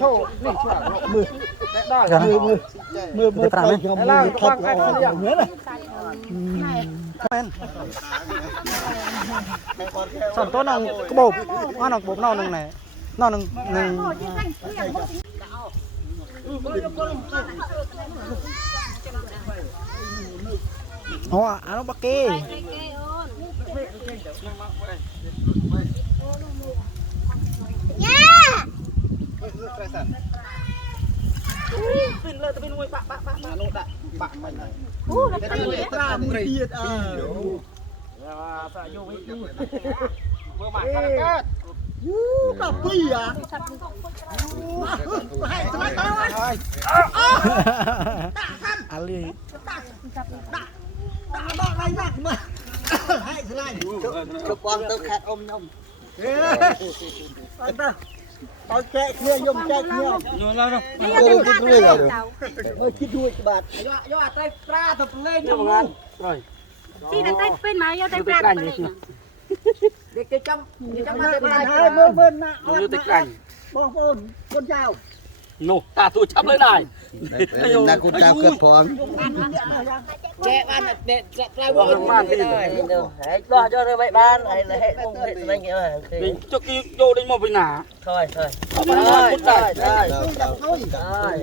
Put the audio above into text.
โชว์นี่ช่วยมือได้ มือปลาไหม ล่างวางแค่เดียวเหมือนเลย สอนตัวน้องกระบอกว่าน้องกระบอกน้องหนึ่งไหนน้องหนึ่งอ๋ออันนั้นบักเก้เป็นเลยจะเป็นมวยปะโลดอะปะมันเลยตามเรียดสายโยวิเมื่อหมายกันก็กับพี่อ่ะให้สมัยต่ออะไรบอกอะไรนักมาให้สไลด์จุกวางตัวแขกอมนมเอาแกะเนื้อยมแกะเนื้อโยนแล้วเนาะคิดด้วยเหรอคิดด้วยบาทย่อไตปลาตัวเล่นยังไงที่นั่นไตเป็นมาย่อไตปลาตัวเล่นเด็กจะจำมาแต่ปลายเมื่อนะดูติดกันบอกคนเจ้าโน่ตาตัวชับเลยได้นักคุณเจ้าเกิดพร้อมแกะบ้านเด็ดจะปลายวงบ้านที่เลย ให้รอcho mấy ban hay là hệ không hệ mấy nghĩa là mình cho kia vô đây mà bị nả thôi thôi thôi thôi thôi thôi